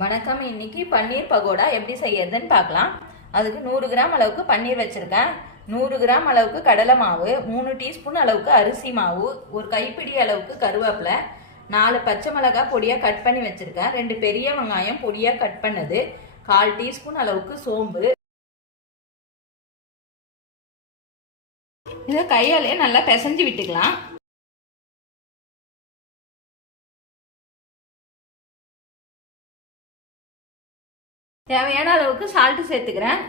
வணக்கம். இன்னைக்கு பன்னீர் பகோடா எப்படி செய்யறதுன்னு பார்க்கலாம். அதுக்கு 100 கிராம் அளவுக்கு பன்னீர் வச்சிருக்கேன். 100 கிராம் அளவுக்கு கடலை மாவு, 3 டீஸ்பூன் அளவுக்கு அரிசி மாவு, ஒரு கைப்பிடி அளவுக்கு கருவேப்பிலை, 4 பச்சை மிளகாய் பொடியாக கட் பண்ணி வச்சிருக்கேன், 2 பெரிய வெங்காயம் பொடியாக கட் பண்ணது, 1/4 டீஸ்பூன் அளவுக்கு சோம்பு. இதை கையாலே நல்லா பிசைஞ்சு விட்டுக்கலாம். தேவையான அளவுக்கு சால்ட் சேர்த்துக்கிறேன்.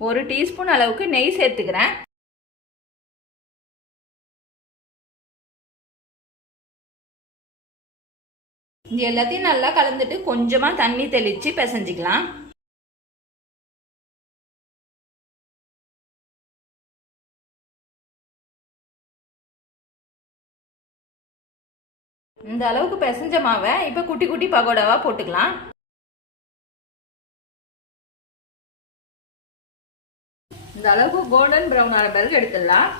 ஒரு டீஸ்பூன் அளவுக்கு நெய் சேர்த்துக்கிறேன். இது எல்லாத்தையும் நல்லா கலந்துட்டு கொஞ்சமா தண்ணி தெளிச்சு பிசைஞ்சிக்கலாம். இந்த அளவுக்கு பிசைஞ்ச மாவை இப்ப குட்டி குட்டி பகோடாவா போட்டுக்கலாம். இந்த அளவுக்கு கோல்டன் பிரவுன் ஆன பிறகு எடுத்துடலாம்.